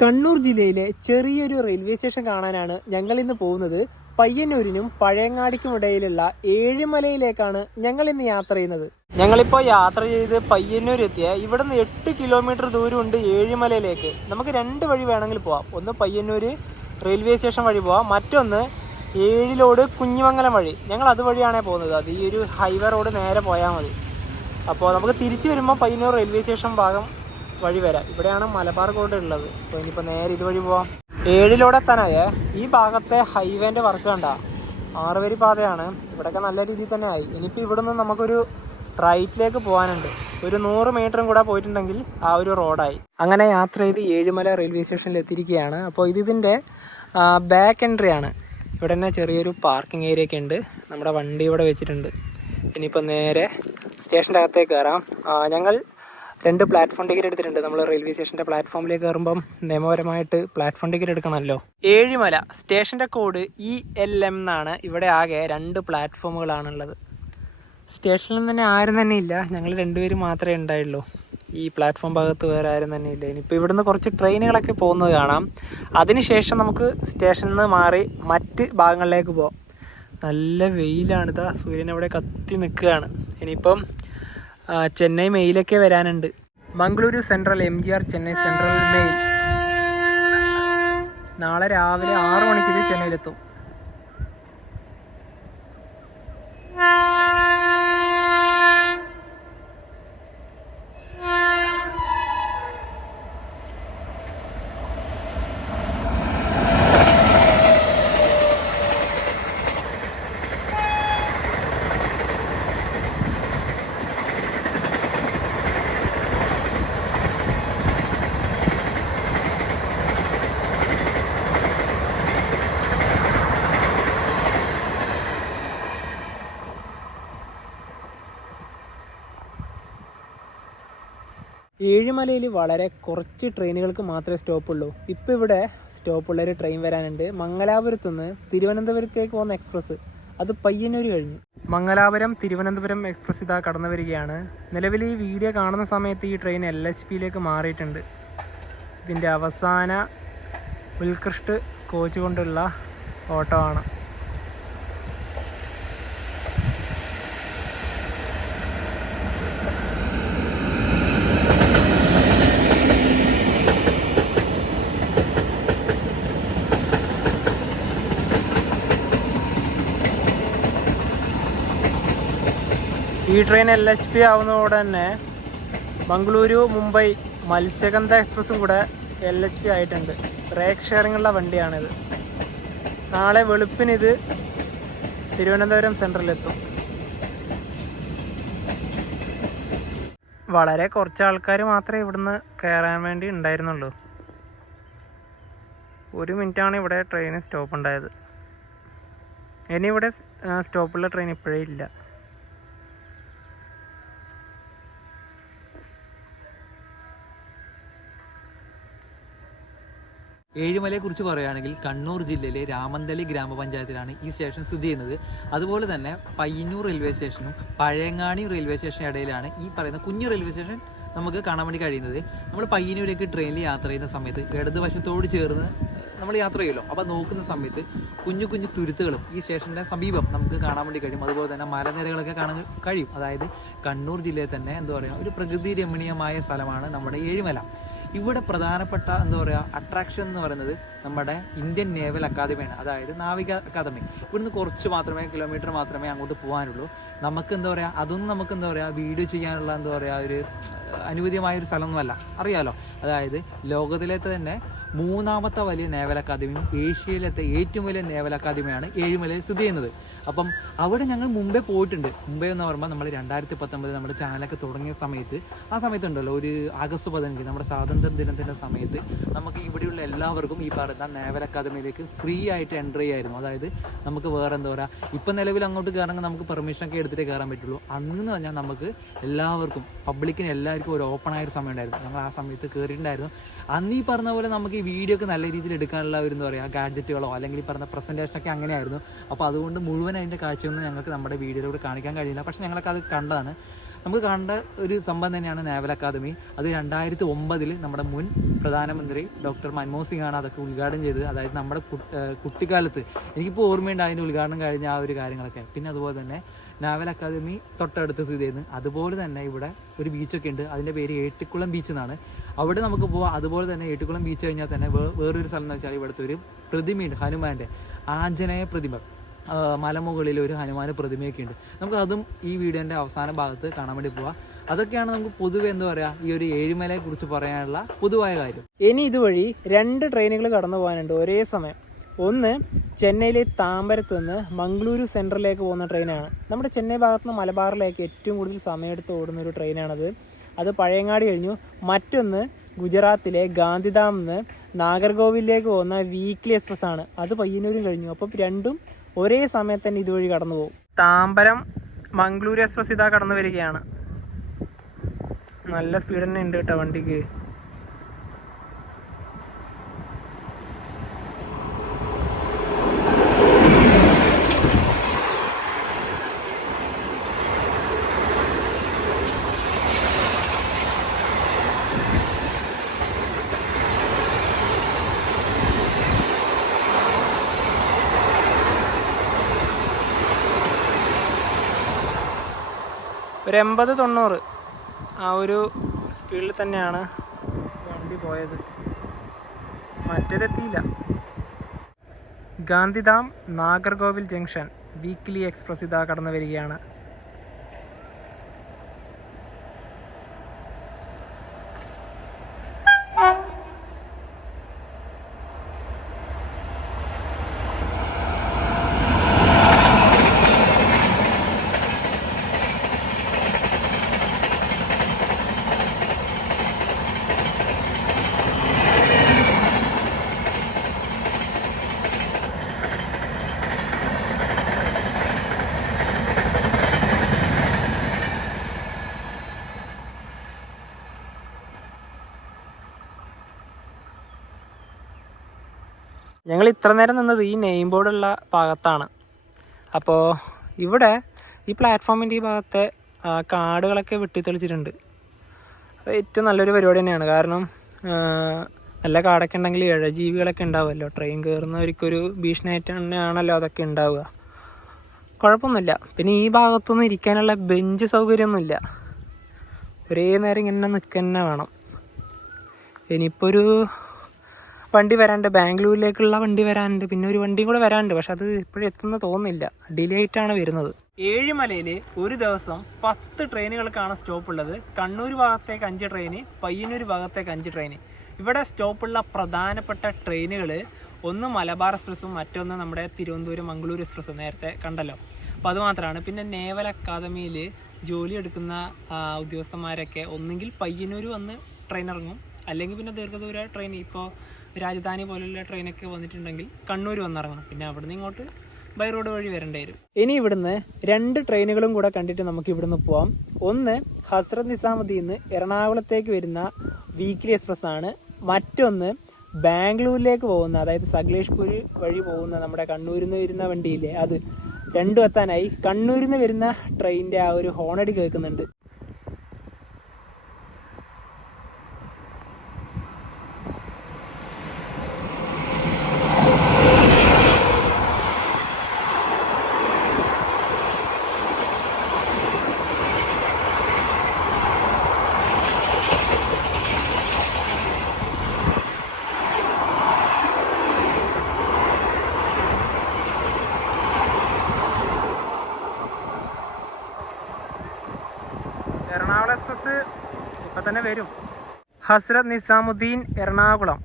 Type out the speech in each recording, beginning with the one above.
കണ്ണൂർ ജില്ലയിലെ ചെറിയൊരു railway station കാണാനാണ് ഞങ്ങൾ ഇന്ന് പോകുന്നത്. പയ്യന്നൂരിനും പഴയങ്ങാടിക്കും ഇടയിലുള്ള ഏഴിമലയിലേക്കാണ് ഞങ്ങൾ ഇന്ന് യാത്ര ചെയ്യുന്നത്. ഞങ്ങളിപ്പോൾ യാത്ര ചെയ്ത് പയ്യന്നൂർ എത്തിയ ഇവിടെ നിന്ന് 8 കിലോമീറ്റർ ദൂരമുണ്ട് ഏഴിമലയിലേക്ക്. നമുക്ക് 2 വഴി വേണമെങ്കിൽ പോവാം. ഒന്ന് പയ്യന്നൂർ റെയിൽവേ സ്റ്റേഷൻ വഴി പോവാം, മറ്റൊന്ന് ഏഴിലോട് കുഞ്ഞിമംഗലം വഴി. ഞങ്ങൾ അതുവഴിയാണേ പോകുന്നത്. അത് ഈ ഒരു ഹൈവേ റോഡ് നേരെ പോയാൽ മതി. അപ്പോൾ നമുക്ക് തിരിച്ചു വരുമ്പോൾ പയ്യന്നൂർ റെയിൽവേ സ്റ്റേഷൻ ഭാഗം വഴി വരാം. ഇവിടെയാണ് മലബാർ കോഡ് ഉള്ളത്. അപ്പോൾ ഇനിയിപ്പോൾ നേരെ ഇതുവഴി പോവാം. ഏഴിലൂടെ എത്താനായേ. ഈ ഭാഗത്തെ ഹൈവേൻ്റെ വർക്ക് കണ്ട 6 വരി പാതയാണ്. ഇവിടെയൊക്കെ നല്ല രീതിയിൽ തന്നെ ആയി. ഇനിയിപ്പോൾ ഇവിടെ നിന്ന് നമുക്കൊരു റൈറ്റിലേക്ക് പോകാനുണ്ട്. ഒരു 100 മീറ്ററും കൂടെ പോയിട്ടുണ്ടെങ്കിൽ ആ ഒരു റോഡായി. അങ്ങനെ യാത്ര ചെയ്ത് ഏഴിമല റെയിൽവേ സ്റ്റേഷനിൽ എത്തിയിരിക്കുകയാണ്. അപ്പോൾ ഇതിൻ്റെ ബാക്ക് എൻട്രി ആണ്. ഇവിടെ തന്നെ ചെറിയൊരു പാർക്കിംഗ് ഏരിയ ഒക്കെ ഉണ്ട്. നമ്മുടെ വണ്ടി ഇവിടെ വെച്ചിട്ടുണ്ട്. ഇനിയിപ്പോൾ നേരെ സ്റ്റേഷൻ്റെ അകത്തേക്ക് കയറാം. ഞങ്ങൾ 2 പ്ലാറ്റ്ഫോം ടിക്കറ്റ് എടുത്തിട്ടുണ്ട്. നമ്മൾ റെയിൽവേ സ്റ്റേഷൻ്റെ പ്ലാറ്റ്ഫോമിലേക്ക് കയറുമ്പം നിയമപരമായിട്ട് പ്ലാറ്റ്ഫോം ടിക്കറ്റ് എടുക്കണമല്ലോ. ഏഴിമല സ്റ്റേഷൻ്റെ കോഡ് ELM എന്നാണ്. ഇവിടെ ആകെ 2 പ്ലാറ്റ്ഫോമുകളാണുള്ളത്. സ്റ്റേഷനിൽ തന്നെ ആരും തന്നെ ഇല്ല. ഞങ്ങൾ 2 പേര് മാത്രമേ ഉണ്ടായുള്ളൂ. ഈ പ്ലാറ്റ്ഫോം ഭാഗത്ത് വേറെ ആരും തന്നെ ഇല്ല. ഇനിയിപ്പോൾ ഇവിടുന്ന് കുറച്ച് ട്രെയിനുകളൊക്കെ പോകുന്നത് കാണാം. അതിനുശേഷം നമുക്ക് സ്റ്റേഷനിൽ നിന്ന് മാറി മറ്റ് ഭാഗങ്ങളിലേക്ക് പോകാം. നല്ല വെയിലാണ്. ഇതാ സൂര്യൻ അവിടെ കത്തി നിൽക്കുകയാണ്. ഇനിയിപ്പം ചെന്നൈ മെയിലൊക്കെ വരാനുണ്ട്. Mangaluru central MGR Chennai central mail നാളെ രാവിലെ 6 മണിക്ക് ഇത് ചെന്നൈയിലെത്തും. ഏഴിമലയിൽ വളരെ കുറച്ച് ട്രെയിനുകൾക്ക് മാത്രമേ സ്റ്റോപ്പുള്ളൂ. ഇപ്പോൾ ഇവിടെ സ്റ്റോപ്പുള്ളൊരു ട്രെയിൻ വരാനുണ്ട്. മംഗലാപുരത്ത് നിന്ന് തിരുവനന്തപുരത്തേക്ക് പോകുന്ന എക്സ്പ്രസ്. അത് പയ്യന്നൂർ കഴിഞ്ഞു. മംഗലാപുരം തിരുവനന്തപുരം എക്സ്പ്രസ് ഇതാ കടന്നു വരികയാണ്. നിലവിൽ ഈ വീഡിയോ കാണുന്ന സമയത്ത് ഈ ട്രെയിൻ LHPയിലേക്ക് മാറിയിട്ടുണ്ട്. ഇതിൻ്റെ അവസാന ഉത്കൃഷ്ട കോച്ച് കൊണ്ടുള്ള ഓട്ടോ ആണ്. ഈ ട്രെയിൻ LHP ആവുന്നതോടെ തന്നെ മംഗളൂരു മുംബൈ മത്സ്യഗന്ധ എക്സ്പ്രസും കൂടെ LHP ആയിട്ടുണ്ട്. ബ്രേക്ക് ഷെയറിങ്ങുള്ള വണ്ടിയാണിത്. നാളെ വെളുപ്പിന് ഇത് തിരുവനന്തപുരം സെൻട്രലിലെത്തും. വളരെ കുറച്ച് ആൾക്കാർ മാത്രമേ ഇവിടുന്ന് കയറാൻ വേണ്ടി ഉണ്ടായിരുന്നുള്ളൂ. 1 മിനിറ്റാണ് ഇവിടെ ട്രെയിന് സ്റ്റോപ്പ് ഉണ്ടായത്. ഇനി ഇവിടെ സ്റ്റോപ്പുള്ള ട്രെയിൻ ഇപ്പോഴേ ഇല്ല. ഏഴിമലയെക്കുറിച്ച് പറയുകയാണെങ്കിൽ കണ്ണൂർ ജില്ലയിലെ രാമന്തളി ഗ്രാമപഞ്ചായത്തിലാണ് ഈ സ്റ്റേഷൻ സ്ഥിതി ചെയ്യുന്നത്. അതുപോലെ തന്നെ പയ്യന്നൂർ റെയിൽവേ സ്റ്റേഷനും പഴയങ്ങാടി റെയിൽവേ സ്റ്റേഷനും ഇടയിലാണ് ഈ പറയുന്ന കുഞ്ഞു റെയിൽവേ സ്റ്റേഷൻ നമുക്ക് കാണാൻ വേണ്ടി കഴിയുന്നത്. നമ്മൾ പയ്യന്നൂരേക്ക് ട്രെയിനിൽ യാത്ര ചെയ്യുന്ന സമയത്ത് ഇടതുവശത്തോട് ചേർന്ന് നമ്മൾ യാത്ര ചെയ്യുമല്ലോ. അപ്പോൾ നോക്കുന്ന സമയത്ത് കുഞ്ഞു കുഞ്ഞു തുരുത്തുകളും ഈ സ്റ്റേഷൻ്റെ സമീപം നമുക്ക് കാണാൻ വേണ്ടി കഴിയും. അതുപോലെ തന്നെ മലനിരകളൊക്കെ കാണാൻ കഴിയും. അതായത് കണ്ണൂർ ജില്ലയിൽ തന്നെ എന്താ പറയുക ഒരു പ്രകൃതി രമണീയമായ സ്ഥലമാണ് നമ്മുടെ ഏഴിമല. ഇവിടെ പ്രധാനപ്പെട്ട എന്താ പറയുക അട്രാക്ഷൻ എന്ന് പറയുന്നത് നമ്മുടെ ഇന്ത്യൻ നേവൽ അക്കാദമിയാണ്. അതായത് നാവിക അക്കാദമി. ഇവിടുന്ന് കുറച്ച് കിലോമീറ്റർ മാത്രമേ അങ്ങോട്ട് പോകാനുള്ളൂ. നമുക്ക് എന്താ പറയുക അതൊന്നും നമുക്ക് എന്താ പറയുക വീഡിയോ ചെയ്യാനുള്ള എന്താ പറയുക ഒരു അനുവദിയമായൊരു സ്ഥലമൊന്നുമല്ല, അറിയാമല്ലോ. അതായത് ലോകത്തിലത്തെ തന്നെ 3ാമത്തെ വലിയ നേവൽ അക്കാദമിയും ഏഷ്യയിലത്തെ ഏറ്റവും വലിയ നേവൽ അക്കാദമിയാണ് ഏഴിമലയിൽ സ്ഥിതി ചെയ്യുന്നത്. അപ്പം അവിടെ ഞങ്ങൾ മുമ്പേ പോയിട്ടുണ്ട്. മുമ്പേ എന്ന് പറയുമ്പോൾ നമ്മൾ 2019 നമ്മുടെ ചാനലൊക്കെ തുടങ്ങിയ സമയത്ത് ആ സമയത്തുണ്ടല്ലോ ഒരു ആഗസ്റ്റ് 15 നമ്മുടെ സ്വാതന്ത്ര്യ ദിനത്തിൻ്റെ സമയത്ത് നമുക്ക് ഇവിടെയുള്ള എല്ലാവർക്കും ഈ പറയുന്ന നേവൽ അക്കാദമിയിലേക്ക് ഫ്രീ ആയിട്ട് എൻട്രി ചെയ്യായിരുന്നു. അതായത് നമുക്ക് വേറെ എന്താ പറയുക ഇപ്പം നിലവിൽ അങ്ങോട്ട് കയറണമെങ്കിൽ നമുക്ക് പെർമിഷനൊക്കെ എടുത്തിട്ടേ കയറാൻ പറ്റുള്ളൂ. അന്നെന്ന് പറഞ്ഞാൽ നമുക്ക് എല്ലാവർക്കും പബ്ലിക്കിന് എല്ലാവർക്കും ഒരു ഓപ്പൺ ആയൊരു സമയം ഉണ്ടായിരുന്നു. ഞങ്ങൾ ആ സമയത്ത് കയറിയിട്ടുണ്ടായിരുന്നു. അന്ന് ഈ പറഞ്ഞ പോലെ നമുക്ക് ഈ വീഡിയോ ഒക്കെ നല്ല രീതിയിൽ എടുക്കാനുള്ള ഒരു എന്താ പറയുക ഗാഡ്ജറ്റുകളോ അല്ലെങ്കിൽ ഈ പറഞ്ഞ പ്രസൻറ്റേഷനൊക്കെ അങ്ങനെയായിരുന്നു. അപ്പോൾ അതുകൊണ്ട് മുഴുവൻ അതിൻ്റെ കാഴ്ചയൊന്നും ഞങ്ങൾക്ക് നമ്മുടെ വീഡിയോയിലൂടെ കാണിക്കാൻ കഴിയില്ല. പക്ഷേ ഞങ്ങളൊക്കെ അത് കണ്ടതാണ്. നമുക്ക് കാണേണ്ട ഒരു സംഭവം തന്നെയാണ് നാവൽ അക്കാദമി. അത് 2009 നമ്മുടെ മുൻ പ്രധാനമന്ത്രി ഡോക്ടർ മൻമോഹൻ സിംഗ് ആണ് അതൊക്കെ ഉദ്ഘാടനം ചെയ്തത്. അതായത് നമ്മുടെ കുട്ടിക്കാലത്ത് എനിക്കിപ്പോൾ ഓർമ്മയുണ്ട് അതിൻ്റെ ഉദ്ഘാടനം കഴിഞ്ഞ ആ ഒരു കാര്യങ്ങളൊക്കെ. പിന്നെ അതുപോലെ തന്നെ നാവൽ അക്കാദമി തൊട്ടടുത്ത് സ്ഥിതി ചെയ്യുന്നത്. അതുപോലെ തന്നെ ഇവിടെ ഒരു ബീച്ചൊക്കെ ഉണ്ട്, അതിൻ്റെ പേര് ഏട്ടിക്കുളം ബീച്ച് എന്നാണ്. അവിടെ നമുക്ക് പോകാം. അതുപോലെ തന്നെ ഏട്ടിക്കുളം ബീച്ച് കഴിഞ്ഞാൽ തന്നെ വേറൊരു സ്ഥലം എന്ന് വെച്ചാൽ ഇവിടുത്തെ ഒരു പ്രതിമയുണ്ട്, ഹനുമാൻ്റെ ആഞ്ജനേയ പ്രതിമ. മലമുകളിൽ ഒരു ഹനുമാൻ്റെ പ്രതിമയൊക്കെ ഉണ്ട്. നമുക്ക് അതും ഈ വീഡിയോൻ്റെ അവസാന ഭാഗത്ത് കാണാൻ വേണ്ടി പോവാം. അതൊക്കെയാണ് നമുക്ക് പൊതുവെ എന്താ പറയുക ഈ ഒരു ഏഴിമലയെ കുറിച്ച് പറയാനുള്ള പൊതുവായ കാര്യം. ഇനി ഇതുവഴി 2 ട്രെയിനുകൾ കടന്നു പോകാനുണ്ട് ഒരേ സമയം. ഒന്ന് ചെന്നൈയിലെ താമ്പരത്ത് നിന്ന് മംഗളൂരു സെൻട്രലിലേക്ക് പോകുന്ന ട്രെയിനാണ്. നമ്മുടെ ചെന്നൈ ഭാഗത്ത് നിന്ന് മലബാറിലേക്ക് ഏറ്റവും കൂടുതൽ സമയമെടുത്ത് ഓടുന്ന ഒരു ട്രെയിനാണത്. അത് പഴയങ്ങാടി കഴിഞ്ഞു. മറ്റൊന്ന് ഗുജറാത്തിലെ ഗാന്ധിധാം നിന്ന് നാഗർകോവിലേക്ക് പോകുന്ന വീക്ക്ലി എക്സ്പ്രസ് ആണ്. അത് പയ്യന്നൂരും കഴിഞ്ഞു. അപ്പം രണ്ടും ഒരേ സമയത്ത് തന്നെ ഇതുവഴി കടന്നു പോകും. താമ്പരം മംഗളൂരു എക്സ്പ്രസ് ഇതാ കടന്നു വരികയാണ്. നല്ല സ്പീഡ് തന്നെ ഉണ്ട് കേട്ടോ വണ്ടിക്ക്. ഒരു 80-90 ആ ഒരു സ്പീഡിൽ തന്നെയാണ് വണ്ടി പോയത്. മറ്റേതെത്തിയില്ല. Gandhidham Nagercoil junction weekly express ഇതാ കടന്നു വരികയാണ്. ഞങ്ങൾ ഇത്ര നേരം നിന്നത് ഈ നെയിം ബോർഡുള്ള ഭാഗത്താണ്. അപ്പോൾ ഇവിടെ ഈ പ്ലാറ്റ്ഫോമിൻ്റെ ഈ ഭാഗത്തെ കാടുകളൊക്കെ വെട്ടിത്തെളിച്ചിട്ടുണ്ട്. അത് ഏറ്റവും നല്ലൊരു പരിപാടി തന്നെയാണ്. കാരണം നല്ല കാടൊക്കെ ഉണ്ടെങ്കിൽ ഇഴജീവികളൊക്കെ ഉണ്ടാവുമല്ലോ. ട്രെയിൻ കയറുന്നവർക്കൊരു ഭീഷണിയായിട്ട് തന്നെയാണല്ലോ അതൊക്കെ ഉണ്ടാവുക. കുഴപ്പമൊന്നുമില്ല. പിന്നെ ഈ ഭാഗത്തൊന്നും ഇരിക്കാനുള്ള ബെഞ്ച് സൗകര്യമൊന്നുമില്ല. ഒരേ നേരം ഇങ്ങനെ നിൽക്കുക തന്നെ വേണം. ഇനിയിപ്പോൾ ഒരു വണ്ടി വരാണ്ട്, ബാംഗ്ലൂരിലേക്കുള്ള വണ്ടി വരാനുണ്ട്. പിന്നെ ഒരു വണ്ടിയും കൂടെ വരാനുണ്ട്. പക്ഷെ അത് ഇപ്പോഴും എത്തുന്ന തോന്നുന്നില്ല, ഡിലേ ആയിട്ടാണ് വരുന്നത്. ഏഴിമലയിൽ ഒരു ദിവസം 10 ട്രെയിനുകൾക്കാണ് സ്റ്റോപ്പ് ഉള്ളത്. കണ്ണൂർ ഭാഗത്തേക്ക് 5 ട്രെയിന്, പയ്യന്നൂർ ഭാഗത്തേക്ക് 5 ട്രെയിന്. ഇവിടെ സ്റ്റോപ്പുള്ള പ്രധാനപ്പെട്ട ട്രെയിനുകൾ ഒന്ന് മലബാർ എക്സ്പ്രസ്സും മറ്റൊന്ന് നമ്മുടെ തിരുവനന്തപുരം മംഗളൂരു എക്സ്പ്രസ്സും നേരത്തെ കണ്ടല്ലോ. അപ്പോൾ അതുമാത്രമാണ്. പിന്നെ നേവൽ അക്കാദമിയിൽ ജോലി എടുക്കുന്ന ഉദ്യോഗസ്ഥന്മാരൊക്കെ ഒന്നുകിൽ പയ്യന്നൂർ വന്ന് ട്രെയിൻ ഇറങ്ങും, അല്ലെങ്കിൽ പിന്നെ ദീർഘദൂര ട്രെയിൻ ഇപ്പോൾ രാജധാനി പോലുള്ള ട്രെയിനൊക്കെ വന്നിട്ടുണ്ടെങ്കിൽ കണ്ണൂർ വന്നിറങ്ങണം. പിന്നെ അവിടുന്ന് ഇങ്ങോട്ട് ബൈ റോഡ് വഴി വരേണ്ടി വരും. ഇനി ഇവിടുന്ന് 2 ട്രെയിനുകളും കൂടെ കണ്ടിട്ട് നമുക്ക് ഇവിടുന്ന് പോവാം. ഒന്ന് ഹസ്രത്ത് നിസാമുദ്ദീൻ നിന്ന് എറണാകുളത്തേക്ക് വരുന്ന വീക്ക്ലി എക്സ്പ്രസ് ആണ്. മറ്റൊന്ന് ബാംഗ്ലൂരിലേക്ക് പോകുന്ന, അതായത് സകലേഷ്പൂർ വഴി പോകുന്ന നമ്മുടെ കണ്ണൂരിൽ നിന്ന് വരുന്ന വണ്ടിയില്ലേ, അത് രണ്ടും എത്താനായി. കണ്ണൂരിൽ നിന്ന് വരുന്ന ട്രെയിനിൻ്റെ ആ ഒരു ഹോണടി കേൾക്കുന്നുണ്ട്. എറണാകുളം എക്സ്പ്രസ് ഇപ്പം തന്നെ വരും. ഹസ്രത്ത് നിസാമുദ്ദീൻ എറണാകുളം.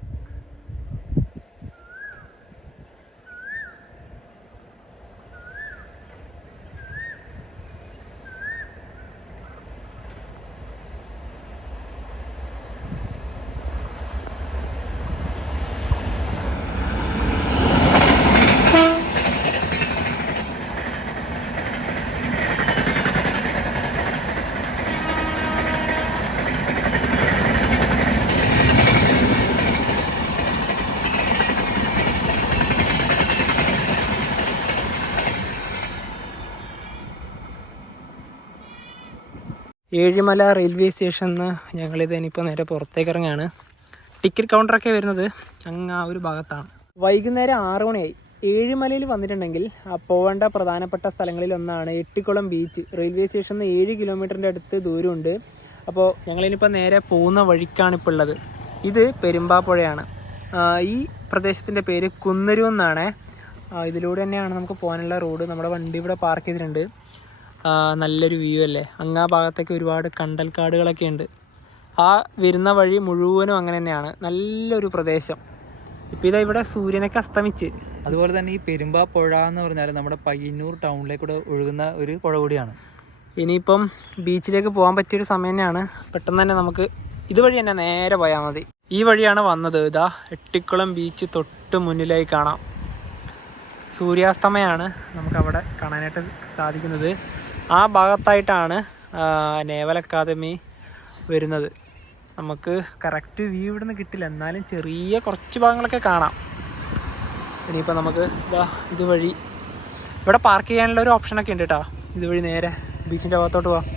ഏഴിമല റെയിൽവേ സ്റ്റേഷനിൽ നിന്ന് ഞങ്ങളിത് ഇനിയിപ്പോൾ നേരെ പുറത്തേക്ക് ഇറങ്ങുകയാണ്. ടിക്കറ്റ് കൗണ്ടറൊക്കെ വരുന്നത് അങ്ങ് ആ ഒരു ഭാഗത്താണ്. വൈകുന്നേരം 6 മണിയായി. ഏഴിമലയിൽ വന്നിട്ടുണ്ടെങ്കിൽ പോകേണ്ട പ്രധാനപ്പെട്ട സ്ഥലങ്ങളിൽ ഒന്നാണ് എട്ടിക്കുളം ബീച്ച്. റെയിൽവേ സ്റ്റേഷനിൽ നിന്ന് 7 കിലോമീറ്ററിൻ്റെ അടുത്ത് ദൂരമുണ്ട്. അപ്പോൾ ഞങ്ങളിനിപ്പോൾ നേരെ പോകുന്ന വഴിക്കാണ് ഇപ്പോൾ ഉള്ളത്. ഇത് പെരുമ്പാപ്പുഴയാണ്. ഈ പ്രദേശത്തിൻ്റെ പേര് കുന്നരു എന്നാണ്. ഇതിലൂടെ തന്നെയാണ് നമുക്ക് പോകാനുള്ള റോഡ്. നമ്മുടെ വണ്ടി ഇവിടെ പാർക്ക് ചെയ്തിട്ടുണ്ട്. നല്ലൊരു വ്യൂ അല്ലേ. അങ്ങാ ഭാഗത്തേക്ക് ഒരുപാട് കണ്ടൽക്കാടുകളൊക്കെ ഉണ്ട്. ആ വരുന്ന വഴി മുഴുവനും അങ്ങനെ തന്നെയാണ്. നല്ലൊരു പ്രദേശം. ഇപ്പോൾ ഇതാ ഇവിടെ സൂര്യനൊക്കെ അസ്തമിച്ച്. അതുപോലെ തന്നെ ഈ പെരുമ്പാപ്പുഴ എന്ന് പറഞ്ഞാൽ നമ്മുടെ പയ്യന്നൂർ ടൗണിലേക്കൂടെ ഒഴുകുന്ന ഒരു പുഴ കൂടിയാണ്. ഇനിയിപ്പം ബീച്ചിലേക്ക് പോകാൻ പറ്റിയൊരു സമയം തന്നെയാണ്. പെട്ടെന്ന് തന്നെ നമുക്ക് ഇതുവഴി തന്നെ നേരെ പോയാൽ മതി. ഈ വഴിയാണ് വന്നത്. ഇതാ എട്ടിക്കുളം ബീച്ച് തൊട്ട് മുന്നിലായി കാണാം. സൂര്യാസ്തമയമാണ് നമുക്കവിടെ കാണാനായിട്ട് സാധിക്കുന്നത്. ആ ഭാഗത്തായിട്ടാണ് നേവൽ അക്കാദമി വരുന്നത്. നമുക്ക് കറക്റ്റ് വ്യൂ ഇവിടുന്ന് കിട്ടില്ല, എന്നാലും ചെറിയ കുറച്ച് ഭാഗങ്ങളൊക്കെ കാണാം. ഇനിയിപ്പോൾ നമുക്ക് ഇതുവഴി ഇവിടെ പാർക്ക് ചെയ്യാനുള്ള ഒരു ഓപ്ഷനൊക്കെ ഉണ്ട് കേട്ടോ. ഇതുവഴി നേരെ ബീച്ചിൻ്റെ ഭാഗത്തോട്ട് പോവാം.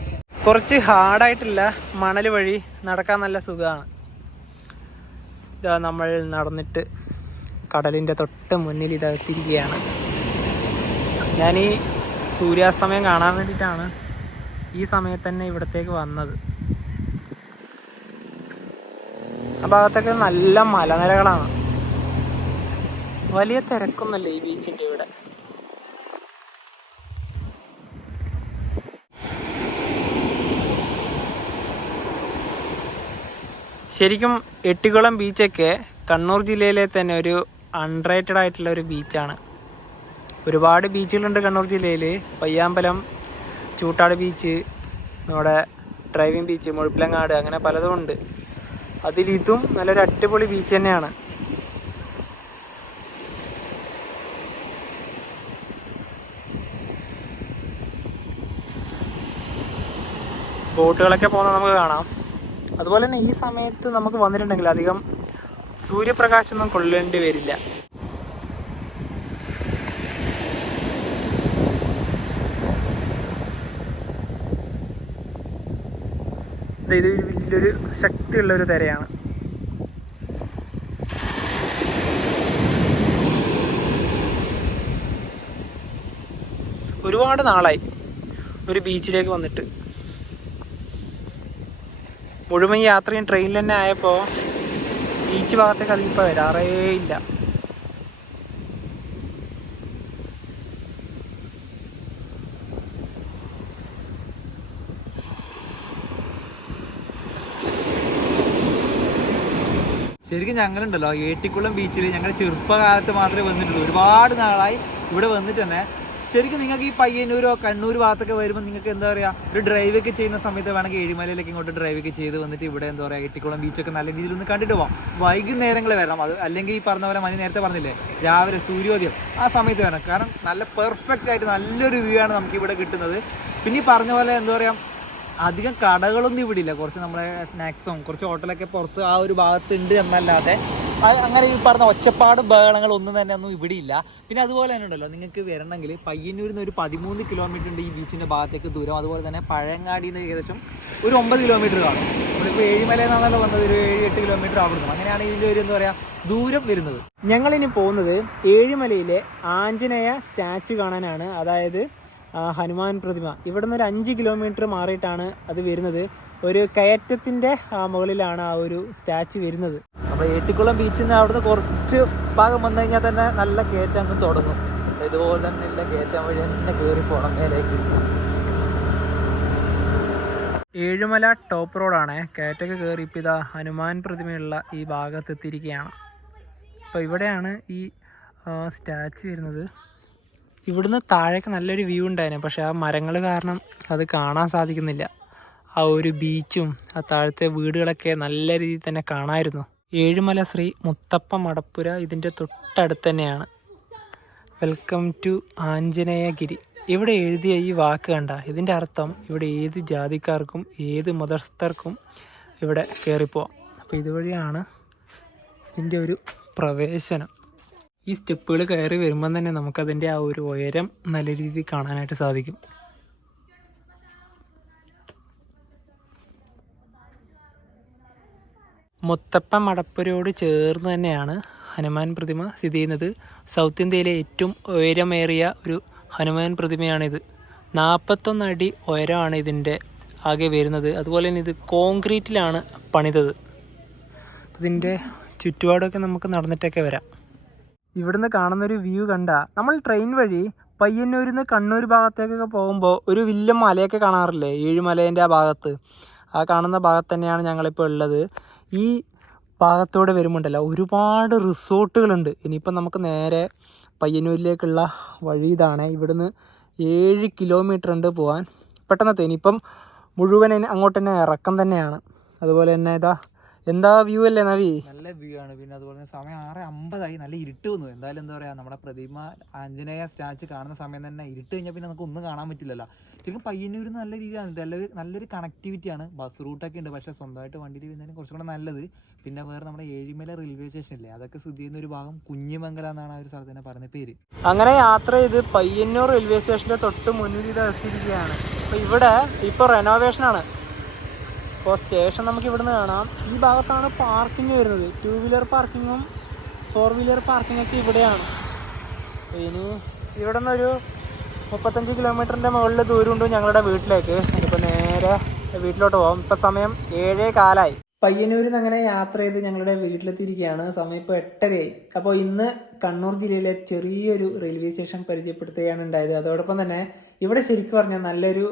കുറച്ച് ഹാർഡായിട്ടില്ല, മണൽ വഴി നടക്കാൻ നല്ല സുഖമാണ്. ഇതാ നമ്മൾ നടന്നിട്ട് കടലിൻ്റെ തൊട്ട് മുന്നിൽ ഇതെത്തിയിരിക്കുകയാണ്. ഞാൻ ഈ സൂര്യാസ്തമയം കാണാൻ വേണ്ടിയിട്ടാണ് ഈ സമയത്ത് തന്നെ ഇവിടത്തേക്ക് വന്നത്. ആ ഭാഗത്തൊക്കെ നല്ല മലനിരകളാണ്. വലിയ തിരക്കൊന്നുമല്ല ഈ ബീച്ചിൻ്റെ ഇവിടെ. ശരിക്കും എട്ടിക്കുളം ബീച്ചൊക്കെ കണ്ണൂർ ജില്ലയിലെ തന്നെ ഒരു അൺറേറ്റഡ് ആയിട്ടുള്ള ഒരു ബീച്ചാണ്. ഒരുപാട് ബീച്ചുകളുണ്ട് കണ്ണൂർ ജില്ലയിൽ. പയ്യാമ്പലം, ചൂട്ടാട് ബീച്ച്, നമ്മുടെ ഡ്രൈവിംഗ് ബീച്ച്, മുഴുപ്പിലങ്ങാട്, അങ്ങനെ പലതും ഉണ്ട്. അതിലിതും നല്ലൊരു അടിപൊളി ബീച്ച് തന്നെയാണ്. ബോട്ടുകളൊക്കെ പോകുന്നത് നമുക്ക് കാണാം. അതുപോലെ തന്നെ ഈ സമയത്ത് നമുക്ക് വന്നിട്ടുണ്ടെങ്കിൽ അധികം സൂര്യപ്രകാശമൊന്നും കൊള്ളേണ്ടി വരില്ല. ഇത് വലിയൊരു ശക്തിയുള്ളൊരു തിരയാണ്. ഒരുപാട് നാളായി ഒരു ബീച്ചിലേക്ക് വന്നിട്ട്. മുഴുവൻ യാത്രയും ട്രെയിനിൽ തന്നെ ആയപ്പോൾ ബീച്ച് ഭാഗത്തേക്ക് അധികം ഇപ്പോൾ വരാറേ ഇല്ല. ശരിക്കും ഞങ്ങളുണ്ടല്ലോ ഏട്ടിക്കുളം ബീച്ചിൽ ഞങ്ങൾ ചെറുപ്പകാലത്ത് മാത്രമേ വന്നിട്ടുള്ളൂ. ഒരുപാട് നാളായി ഇവിടെ വന്നിട്ട് തന്നെ. ശരിക്കും നിങ്ങൾക്ക് ഈ പയ്യന്നൂരോ കണ്ണൂർ ഭാഗത്തൊക്കെ വരുമ്പോൾ നിങ്ങൾക്ക് എന്താ പറയുക, ഒരു ഡ്രൈവൊക്കെ ചെയ്യുന്ന സമയത്ത് വേണമെങ്കിൽ ഏഴിമലയിലേക്ക് ഇങ്ങോട്ട് ഡ്രൈവൊക്കെ ചെയ്ത് വന്നിട്ട് ഇവിടെ എന്താ പറയുക ഏട്ടിക്കുളം ബീച്ചൊക്കെ നല്ല രീതിയിൽ ഒന്ന് കണ്ടിട്ട് പോകാം. വൈകുന്നേരങ്ങളിൽ വരണം. അത് അല്ലെങ്കിൽ ഈ പറഞ്ഞ പോലെ മണി നേരത്തെ പറഞ്ഞില്ലേ, രാവിലെ സൂര്യോദയം ആ സമയത്ത് വരണം. കാരണം നല്ല പെർഫെക്റ്റ് ആയിട്ട് നല്ലൊരു വ്യൂ ആണ് നമുക്ക് ഇവിടെ കിട്ടുന്നത്. പിന്നെ ഈ പറഞ്ഞ പോലെ എന്താ പറയുക, അധികം കടകളൊന്നും ഇവിടെ ഇല്ല. കുറച്ച് നമ്മളെ സ്നാക്സും കുറച്ച് ഹോട്ടലൊക്കെ പുറത്ത് ആ ഒരു ഭാഗത്തുണ്ട് എന്നല്ലാതെ അങ്ങനെ ഈ പറഞ്ഞ ഒച്ചപ്പാടും ബഹളങ്ങളൊന്നും തന്നെ ഒന്നും ഇവിടെ ഇല്ല. പിന്നെ അതുപോലെ തന്നെ ഉണ്ടല്ലോ, നിങ്ങൾക്ക് വരണമെങ്കിൽ പയ്യന്നൂരിൽ നിന്ന് ഒരു 13 കിലോമീറ്റർ ഉണ്ട് ഈ ബീച്ചിൻ്റെ ഭാഗത്തേക്ക് ദൂരം. അതുപോലെ തന്നെ പഴയങ്ങാടിയിൽ നിന്ന് ഏകദേശം ഒരു 9 കിലോമീറ്റർ കാണും. നമ്മളിപ്പോൾ ഏഴിമലയിൽ നിന്നാണല്ലോ വന്നത്, ഒരു 7-8 കിലോമീറ്റർ അവിടുന്ന്. അങ്ങനെയാണ് ഇതിൻ്റെ ഒരു എന്താ പറയുക ദൂരം വരുന്നത്. ഞങ്ങളിനി പോകുന്നത് ഏഴിമലയിലെ ആഞ്ജനേയ സ്റ്റാച്ചു കാണാനാണ്. അതായത് ഹനുമാൻ പ്രതിമ. ഇവിടുന്ന് ഒരു 5 കിലോമീറ്റർ മാറിയിട്ടാണ് അത് വരുന്നത്. ഒരു കയറ്റത്തിൻ്റെ മുകളിലാണ് ആ ഒരു സ്റ്റാച്ചു വരുന്നത്. നമ്മൾ ഏട്ടിക്കുളം ബീച്ചിൽ നിന്ന് അവിടുന്ന് കുറച്ച് ഭാഗം വന്നു കഴിഞ്ഞാൽ തന്നെ നല്ല കയറ്റം അങ്ങ് തുടങ്ങും. ഇതുപോലെ തന്നെ ഇല്ല കയറ്റം വഴി തന്നെ കയറി പോകണം മേലേക്ക്. ഏഴുമല ടോപ്പ് റോഡാണ്. കയറ്റൊക്കെ കയറി ഇപ്പോൾ ഇതാ ഹനുമാൻ പ്രതിമയുള്ള ഈ ഭാഗത്തെത്തിയിരിക്കുകയാണ്. അപ്പോൾ ഇവിടെയാണ് ഈ സ്റ്റാച്ചു വരുന്നത്. ഇവിടുന്ന് താഴേക്ക് നല്ലൊരു വ്യൂ ഉണ്ടായിരുന്നു, പക്ഷേ ആ മരങ്ങൾ കാരണം അത് കാണാൻ സാധിക്കുന്നില്ല. ആ ഒരു ബീച്ചും ആ താഴത്തെ വീടുകളൊക്കെ നല്ല രീതിയിൽ തന്നെ കാണാമായിരുന്നു. ഏഴുമല ശ്രീ മുത്തപ്പ മടപ്പുര ഇതിൻ്റെ തൊട്ടടുത്ത് തന്നെയാണ്. Welcome to Anjaneyagiri. ഇവിടെ എഴുതിയ ഈ വാക്ക് കണ്ട, ഇതിൻ്റെ അർത്ഥം ഇവിടെ ഏത് ജാതിക്കാർക്കും ഏത് മതസ്ഥർക്കും ഇവിടെ കയറിപ്പോവാം. അപ്പോൾ ഇതുവഴിയാണ് ഇതിൻ്റെ ഒരു പ്രവേശനം. ഈ സ്റ്റെപ്പുകൾ കയറി വരുമ്പം തന്നെ നമുക്കതിൻ്റെ ആ ഒരു ഉയരം നല്ല രീതിയിൽ കാണാനായിട്ട് സാധിക്കും. മുത്തപ്പ മടപ്പുരയോട് ചേർന്ന് തന്നെയാണ് ഹനുമാൻ പ്രതിമ സ്ഥിതി ചെയ്യുന്നത്. സൗത്ത് ഇന്ത്യയിലെ ഏറ്റവും ഉയരമേറിയ ഒരു ഹനുമാൻ പ്രതിമയാണിത്. 41 അടി ഉയരമാണ് ഇതിൻ്റെ ആകെ വരുന്നത്. അതുപോലെ തന്നെ ഇത് കോൺക്രീറ്റിലാണ് പണിതത്. ഇതിൻ്റെ ചുറ്റുപാടൊക്കെ നമുക്ക് നടന്നിട്ടൊക്കെ വരാം. ഇവിടുന്ന് കാണുന്നൊരു വ്യൂ കണ്ട നമ്മൾ ട്രെയിൻ വഴി പയ്യന്നൂരിൽ നിന്ന് കണ്ണൂർ ഭാഗത്തേക്കൊക്കെ പോകുമ്പോൾ ഒരു വലിയ മലയൊക്കെ കാണാറില്ലേ, ഏഴുമലേൻ്റെ ആ ഭാഗത്ത്. ആ കാണുന്ന ഭാഗത്ത് തന്നെയാണ് ഞങ്ങളിപ്പോൾ ഉള്ളത്. ഈ ഭാഗത്തോടെ വരുമ്പോണ്ടല്ലോ ഒരുപാട് റിസോർട്ടുകളുണ്ട്. ഇനിയിപ്പം നമുക്ക് നേരെ പയ്യന്നൂരിലേക്കുള്ള വഴി ഇതാണ്. ഇവിടുന്ന് 7 കിലോമീറ്റർ ഉണ്ട് പോകാൻ. പെട്ടെന്ന് ഇനിയിപ്പം മുഴുവൻ അങ്ങോട്ട് തന്നെ ഇറക്കം തന്നെയാണ്. അതുപോലെ തന്നെ ഇതാ എന്താ വ്യൂ അല്ലേ നവി? നല്ല വ്യൂ ആണ്. പിന്നെ അതുപോലെ തന്നെ സമയം 6:50 നല്ല ഇരുട്ട് വന്നു. എന്തായാലും എന്താ പറയുക, നമ്മുടെ പ്രതിമ ആഞ്ജനേയ സ്റ്റാച്ചു കാണുന്ന സമയം തന്നെ ഇരുട്ട് കഴിഞ്ഞാൽ പിന്നെ നമുക്ക് ഒന്നും കാണാൻ പറ്റില്ലല്ലോ. ശരിക്കും പയ്യന്നൂരിൽ നല്ല രീതിയാണ്, നല്ലൊരു കണക്ടിവിറ്റിയാണ്. ബസ് റൂട്ടൊക്കെ ഉണ്ട്, പക്ഷേ സ്വന്തമായിട്ട് വണ്ടിയിൽ വരുന്നതിന് കുറച്ചും കൂടെ നല്ലത്. പിന്നെ വേറെ നമ്മുടെ ഏഴിമല റെയിൽവേ സ്റ്റേഷൻ ഇല്ലേ, അതൊക്കെ സ്ഥിതി ചെയ്യുന്ന ഒരു ഭാഗം കുഞ്ഞിമംഗലം എന്നാണ് ആ ഒരു സ്ഥലത്തിനെ പറഞ്ഞ പേര്. അങ്ങനെ യാത്ര ചെയ്ത് പയ്യന്നൂർ റെയിൽവേ സ്റ്റേഷൻ്റെ തൊട്ട് മുന്നിൽ ഇത് എത്തിയിരിക്കുകയാണ്. അപ്പോൾ ഇവിടെ ഇപ്പോൾ റെനോവേഷനാണ്. അപ്പോൾ സ്റ്റേഷൻ നമുക്ക് ഇവിടുന്ന് കാണാം. ഈ ഭാഗത്താണ് പാർക്കിംഗ് വരുന്നത്. 2 വീലർ പാർക്കിങ്ങും 4 വീലർ പാർക്കിങ്ങൊക്കെ ഇവിടെയാണ്. ഇനി ഇവിടെ നിന്നൊരു 35 കിലോമീറ്ററിൻ്റെ മുകളിൽ ദൂരമുണ്ട് ഞങ്ങളുടെ വീട്ടിലേക്ക്. ഇപ്പോൾ നേരെ വീട്ടിലോട്ട് പോകാം. ഇപ്പം സമയം 7:15. പയ്യന്നൂരിൽ നിന്ന് അങ്ങനെ യാത്ര ചെയ്ത് ഞങ്ങളുടെ വീട്ടിലെത്തിയിരിക്കുകയാണ്. സമയം ഇപ്പോൾ 8:30. അപ്പോൾ ഇന്ന് കണ്ണൂർ ജില്ലയിലെ ചെറിയൊരു റെയിൽവേ സ്റ്റേഷൻ പരിചയപ്പെടുത്തുകയാണ് ഉണ്ടായത്. അതോടൊപ്പം തന്നെ ഇവിടെ ശരിക്കും പറഞ്ഞാൽ നല്ലൊരു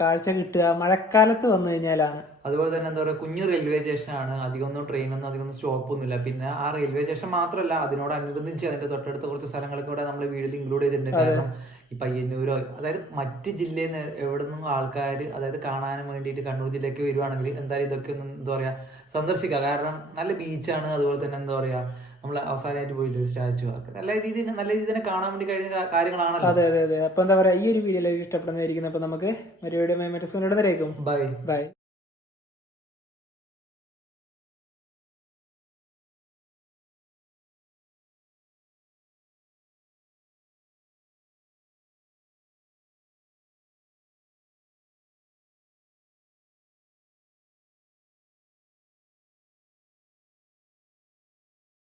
കാഴ്ച കിട്ടുക മഴക്കാലത്ത് വന്നു കഴിഞ്ഞാലാണ്. അതുപോലെ തന്നെ എന്താ പറയുക, കുഞ്ഞു റെയിൽവേ സ്റ്റേഷനാണ്. അധികമൊന്നും ട്രെയിനൊന്നും അധികമൊന്നും സ്റ്റോപ്പൊന്നുമില്ല. പിന്നെ ആ റെയിൽവേ സ്റ്റേഷൻ മാത്രമല്ല, അതിനോടനുബന്ധിച്ച് അതിന്റെ തൊട്ടടുത്ത കുറച്ച് സ്ഥലങ്ങളൊക്കെ ഇവിടെ നമ്മൾ വീട്ടിൽ ഇൻക്ലൂഡ് ചെയ്തിട്ടുണ്ട്. കാരണം ഈ പയ്യന്നൂരോ അതായത് മറ്റ് ജില്ലയിൽ നിന്ന് എവിടെ നിന്നും ആൾക്കാർ അതായത് കാണാനും വേണ്ടിയിട്ട് കണ്ണൂർ ജില്ലയ്ക്ക് വരുവാണെങ്കിൽ എന്തായാലും ഇതൊക്കെ ഒന്ന് എന്താ പറയുക സന്ദർശിക്കുക. കാരണം നല്ല ബീച്ചാണ്. അതുപോലെ തന്നെ എന്താ പറയുക, നമ്മൾ അവസാനമായിട്ട് പോയില്ല ഒരു സ്റ്റാച്ചു ഒക്കെ നല്ല രീതിയിൽ തന്നെ കാണാൻ വേണ്ടി കഴിഞ്ഞ കാര്യങ്ങളാണല്ലോ. അതെ അതെ അതെ. അപ്പൊ എന്താ പറയാ, ഈ ഒരു വീഡിയോ ഇഷ്ടപ്പെടുന്നതായിരിക്കും. അപ്പൊ നമുക്ക് ഒരു വീഡിയോ മറ്റു ബൈ ബൈ.